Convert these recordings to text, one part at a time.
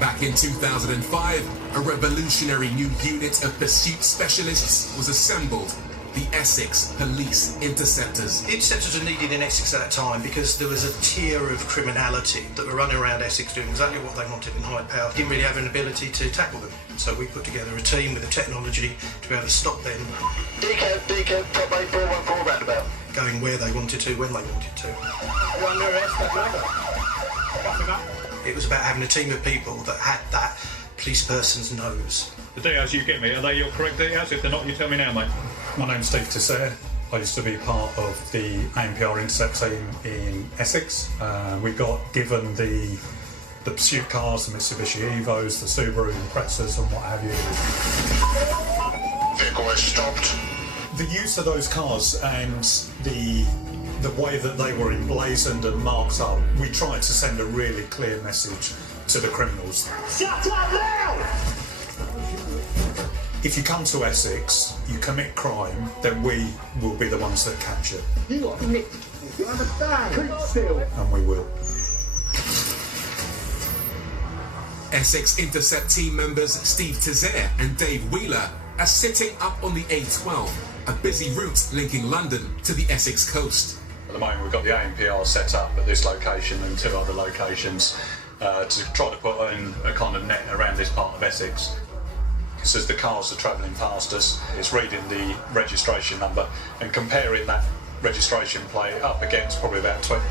Back in 2005, a revolutionary new unit of pursuit specialists was assembled, the Essex Police Interceptors. The Interceptors were needed in Essex at that time because there was a tier of criminality that were running around Essex doing exactly what they wanted in high power. Didn't really have an ability to tackle them. So we put together a team with the technology to be able to stop them. Deco, top 8414 roundabout. Going where they wanted to, when they wanted to. One arrest, It was about having a team of people that had that police person's nose. The details you give me, are they your correct details? If they're not, you tell me now, mate. My name's Steve Tissere. I used to be part of the ANPR Intercept team in Essex. We got given the pursuit cars, the Mitsubishi Evos, the Subaru Imprezas and what have you. Vehicle is stopped. The use of those cars and the way that they were emblazoned and marked up, we tried to send a really clear message to the criminals. Shut up now! If you come to Essex, you commit crime, then we will be the ones that catch you. You got to admit, you understand? Keep still. And we will. Essex Intercept team members Steve Tissere and Dave Wheeler are sitting up on the A12, a busy route linking London to the Essex coast. At the moment we've got the ANPR set up at this location and 2 other locations to try to put in a kind of net around this part of Essex. Because as the cars are travelling past us, it's reading the registration number and comparing that registration plate up against probably about 20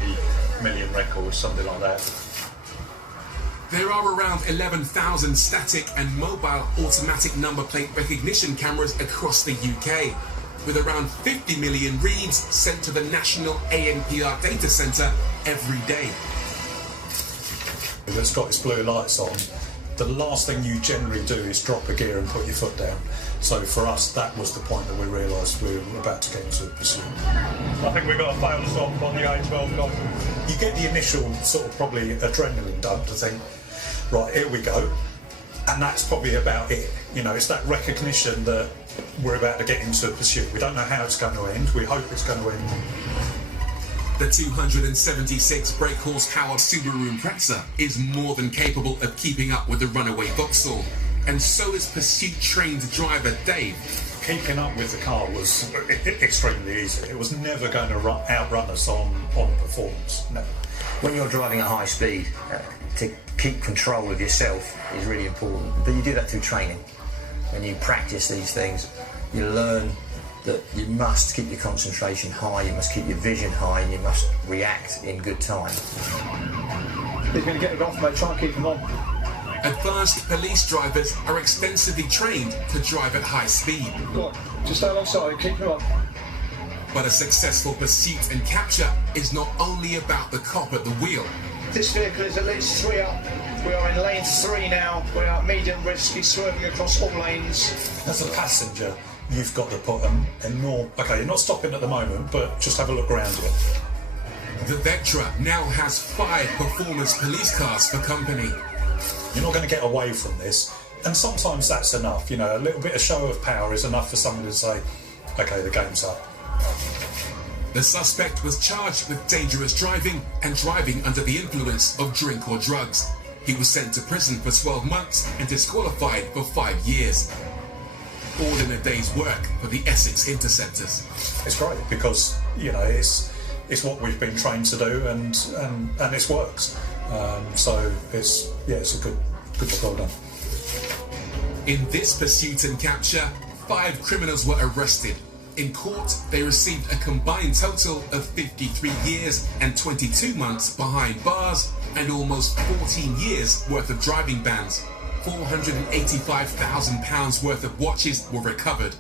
million records, something like that. There are around 11,000 static and mobile automatic number plate recognition cameras across the UK, with around 50 million reads sent to the National ANPR data centre every day. If it's got its blue lights on, the last thing you generally do is drop a gear and put your foot down. So for us, that was the point that we realised we were about to get into a pursuit. I think we've got a fail to stop on the A12 guy. You get the initial sort of probably adrenaline dump to think, right, here we go. And that's probably about it. You know, it's that recognition that we're about to get into a pursuit. We don't know how it's going to end. We hope it's going to end. The 276 brake horsepower Subaru Impreza is more than capable of keeping up with the runaway Vauxhall, and so is pursuit-trained driver Dave. Keeping up with the car was extremely easy. It was never going to outrun us on performance, never. When you're driving at high speed, to keep control of yourself is really important, but you do that through training. When you practice these things, you learn that you must keep your concentration high, you must keep your vision high, and you must react in good time. He's going to get it off, mate. Try and keep him on. Advanced police drivers are extensively trained to drive at high speed. Go on, just stay alongside, keep him on. But a successful pursuit and capture is not only about the cop at the wheel. This vehicle is at least 3 up. We are in lane 3 now. We are medium risk. He's swerving across all lanes. As a passenger, you've got to put a more... OK, you're not stopping at the moment, but just have a look around you. The Vectra now has 5 performance police cars for company. You're not going to get away from this. And sometimes that's enough. You know, a little bit of show of power is enough for somebody to say, OK, the game's up. The suspect was charged with dangerous driving and driving under the influence of drink or drugs. He was sent to prison for 12 months and disqualified for 5 years. All in a day's work for the Essex Interceptors. It's great because, you know, it's what we've been trained to do and it works. So it's a good job well done. In this pursuit and capture, 5 criminals were arrested. In court, they received a combined total of 53 years and 22 months behind bars and almost 14 years worth of driving bans. £485,000 worth of watches were recovered.